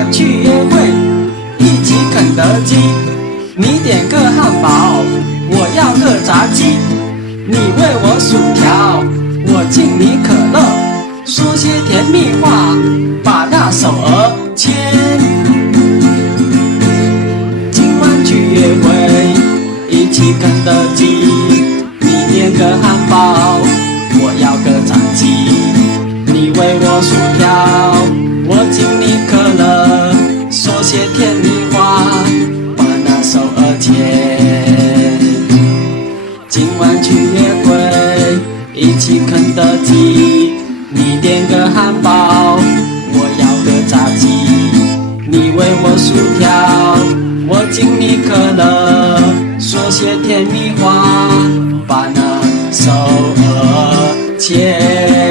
晚去约会，一起肯德基。你点个汉堡，我要个炸鸡。你喂我薯条，我敬你可乐。说些甜蜜话，把那手儿牵。今晚去约会，一起肯德基。你点个汉堡，我要个炸鸡。你喂我薯条，我敬你可乐。说些甜蜜话，把那手儿牵。今晚去约会，一起肯德基。你点个汉堡，我要个炸鸡。你喂我薯条，我敬你可乐。说些甜蜜话，把那手儿牵。